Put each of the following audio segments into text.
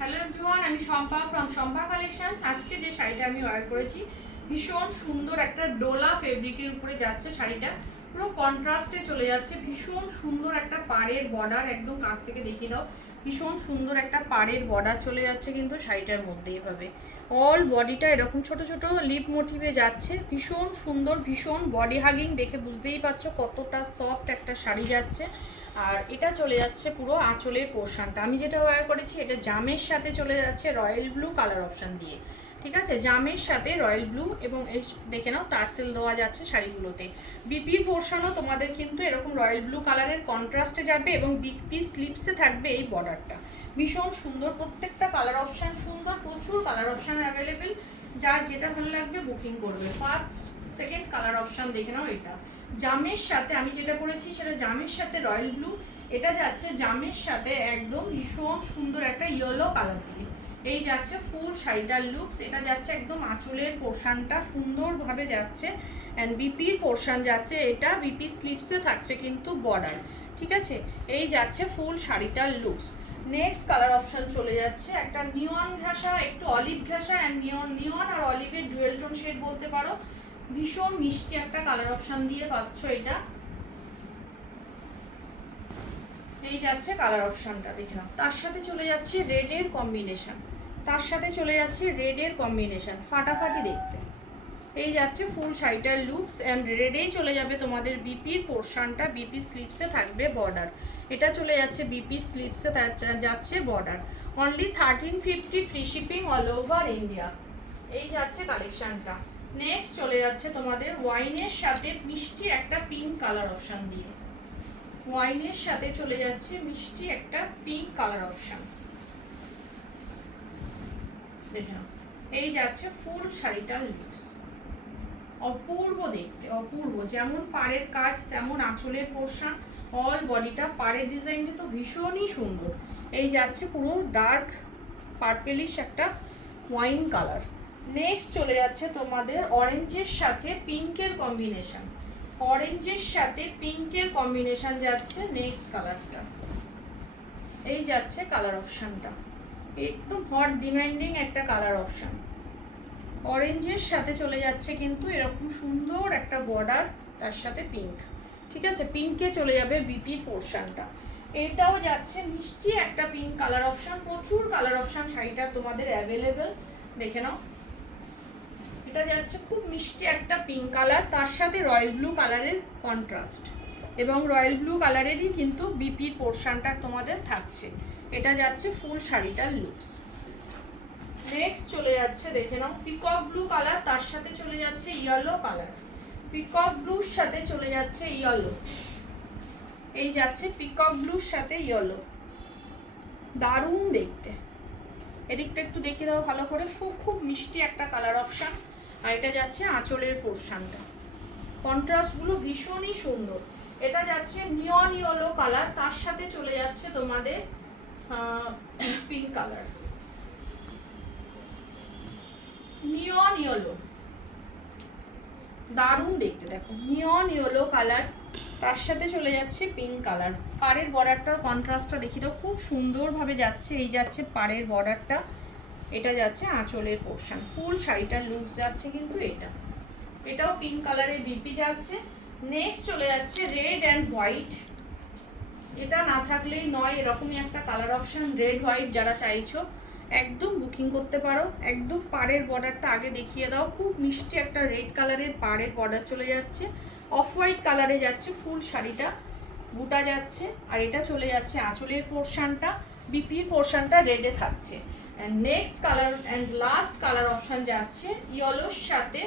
Hello everyone, আমি Shampa from Shampa collections. আজকে যে শাড়িটা আমি ওয়্যার করেছি ভীষণ সুন্দর একটা ডোলা ফেব্রিকের উপরে যাচ্ছে শাড়িটা, পুরো কন্ট্রাস্টে চলে যাচ্ছে। ভীষণ সুন্দর একটা পাড়ের বর্ডার, একদম কাছ থেকে দেখিয়ে দাও। ভীষণ সুন্দর একটা পাড়ের বর্ডার চলে যাচ্ছে কিন্তু শাড়িটার মধ্যে এইভাবে অল বডিটা এরকম ছোট ছোট লিপ মোটিভে যাচ্ছে। ভীষণ সুন্দর, ভীষণ বডি হাগিং, দেখে বুঝতেই পারছো কতটা সফট একটা শাড়ি যাচ্ছে। আর এটা চলে যাচ্ছে পুরো আঁচলের পোর্শনটা। আমি যেটা ওয়্যার করেছি এটা জামের সাথে চলে যাচ্ছে রয়্যাল ব্লু কালার অপশান দিয়ে, ঠিক আছে, জামের সাথে রয়্যাল ব্লু, এবং এই দেখে নাও টার্সেল দেওয়া যাচ্ছে শাড়িগুলোতে। বিপির পোর্শনও তোমাদের কিন্তু এরকম রয়্যাল ব্লু কালারের কন্ট্রাস্টে যাবে এবং বিপি স্লিপসে থাকবে এই বর্ডারটা। ভীষণ সুন্দর, প্রত্যেকটা কালার অপশান সুন্দর, প্রচুর কালার অপশান অ্যাভেলেবেল। যার যেটা ভালো লাগবে বুকিং করবে। ফার্স্ট সেকেন্ড কালার অপশান দেখে নাও। এটা জামের সাথে আমি যেটা পরেছি সেটা জামের সাথে রয়্যাল ব্লু, এটা যাচ্ছে জামের সাথে একদম ভীষণ সুন্দর একটা ইয়েলো কালার দিয়ে। এই যাচ্ছে ফুল শাড়িটার লুকস। এটা যাচ্ছে একদম আঁচলের পোর্শনটা সুন্দরভাবে যাচ্ছে, অ্যান্ড বিপির পোর্শন যাচ্ছে, এটা বিপি স্লিপসে থাকছে কিন্তু বর্ডার, ঠিক আছে। এই যাচ্ছে ফুল শাড়িটার লুকস। নেক্সট কালার অপশন চলে যাচ্ছে একটা নিয়ন ঘাসা, একটু অলিভ ঘাসা, অ্যান্ড নিয়ন আর অলিভের ডুয়েল টোন শেড বলতে পারো। ভীষণ মিষ্টি একটা কালার অপশন দিয়ে পাচ্ছ এটা। এই যাচ্ছে কালার অপশনটা, দেখে নাও। তার সাথে চলে যাচ্ছে রেডের কম্বিনেশন, তার সাথে চলে যাচ্ছে রেডের কম্বিনেশন, ফাটাফাটি দেখতে। এই যাচ্ছে ফুল শাড়িটার লুকস, অ্যান্ড রেডেই চলে যাবে তোমাদের বিপির পোর্শনটা, বিপি স্লিপসে থাকবে বর্ডার। এটা চলে যাচ্ছে বিপি স্লিপসে যাচ্ছে border. Only 1350 free shipping all over India. এই যাচ্ছে কালেকশনটা। নেক্সট চলে যাচ্ছে তোমাদের ওয়াইনের সাথে মিষ্টি একটা পিঙ্ক কালার অপশন দিয়ে। ওয়াইনের সাথে চলে যাচ্ছে মিষ্টি একটা পিঙ্ক কালার অপশন, দেখে নাও। এই যাচ্ছে ফুল শাড়িটার লুকস। অপূর্ব দেখতে, অপূর্ব। যেমন পাড়ের কাজ তেমন আঁচলের পোর্শন, অল বডিটা পাড়ের ডিজাইনটা তো ভীষণই সুন্দর। এই যাচ্ছে পুরো ডার্ক পার্পেলিশ একটা ওয়াইন কালার। নেক্সট চলে যাচ্ছে তোমাদের অরেঞ্জের সাথে পিঙ্কের কম্বিনেশন, অরেঞ্জের সাথে পিঙ্কের কম্বিনেশন যাচ্ছে নেক্সট কালারটা। এই যাচ্ছে কালার অপশানটা, একদম হট ডিমান্ডিং একটা কালার অপশান। অরেঞ্জের সাথে চলে যাচ্ছে কিন্তু এরকম সুন্দর একটা বর্ডার, তার সাথে পিঙ্ক, ঠিক আছে। পিঙ্কে চলে যাবে বিপির পোর্শনটা। এটাও যাচ্ছে মিষ্টি একটা পিঙ্ক কালার অপশান। প্রচুর কালার অপশান শাড়িটা তোমাদের অ্যাভেলেবেল, দেখে নাও। এটা যাচ্ছে খুব মিষ্টি একটা পিঙ্ক কালার, তার সাথে রয়্যাল ব্লু কালারের কন্ট্রাস্ট, এবং রয়্যাল ব্লু কালারেরই কিন্তু বিপির পোর্শনটা তোমাদের থাকছে। এটা যাচ্ছে ফুল শাড়িটার লুকস। নেক্সট চলে যাচ্ছে, দেখে নাও, পিকক ব্লু কালার, তার সাথে চলে যাচ্ছে ইয়েলো কালার। পিকক ব্লুর সাথে চলে যাচ্ছে ইয়েলো। এই যাচ্ছে পিকক ব্লুর সাথে ইয়েলো, দারুণ দেখতে। এদিকটা একটু দেখিয়ে দাও ভালো করে। খুব মিষ্টি একটা কালার অপশান। আর এটা যাচ্ছে আঁচলের পোর্শনটা, কন্ট্রাস্টগুলো ভীষণই সুন্দর। এটা যাচ্ছে নিয়ন ইয়েলো কালার, তার সাথে চলে যাচ্ছে তোমাদের পিঙ্ক কালার, নিয়ন ইয়েলো, দারুণ দেখতে। দেখো নিয়ন ইয়েলো কালার, তার সাথে চলে যাচ্ছে পিঙ্ক কালার। পাড়ের বর্ডারটার কন্ট্রাস্টটা দেখি দাও, খুব সুন্দরভাবে যাচ্ছে। এই যাচ্ছে পাড়ের বর্ডারটা, এটা যাচ্ছে আঁচলের পোর্শন। ফুল শাড়িটার লুক যাচ্ছে কিন্তু এটা। এটাও পিঙ্ক কালারের বিপি যাচ্ছে। নেক্সট চলে যাচ্ছে রেড অ্যান্ড হোয়াইট। এটা না থাকলেই নয়, এরকমই একটা কালার অপশন রেড হোয়াইট যারা চাইছো একদম বুকিং করতে পারো। একদম পাড়ের বর্ডারটা আগে দেখিয়ে দাও। খুব মিষ্টি একটা রেড কালারের পাড়ের বর্ডার চলে যাচ্ছে, অফ হোয়াইট কালারে যাচ্ছে ফুল শাড়িটা, বুটা যাচ্ছে। আর এটা চলে যাচ্ছে আঁচলের পোর্শনটা, বিপির পোর্শনটা রেডে থাকছে। And next colour and last colour option যাচ্ছে ইয়েলোর সাথে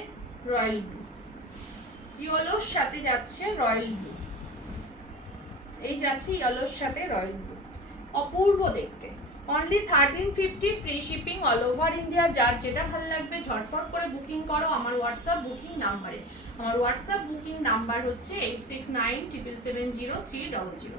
রয়্যাল ব্লু। ইয়েলোর সাথে যাচ্ছে রয়্যাল ব্লু। এই যাচ্ছে ইয়েলোর সাথে রয়্যাল ব্লু, অপূর্ব দেখতে। Only 1350 free shipping all over India. যার যেটা ভালো লাগবে ঝটপট করে বুকিং করো আমার হোয়াটসঅ্যাপ বুকিং নাম্বারে। আমার হোয়াটসঅ্যাপ বুকিং নাম্বার হচ্ছে 8697770300।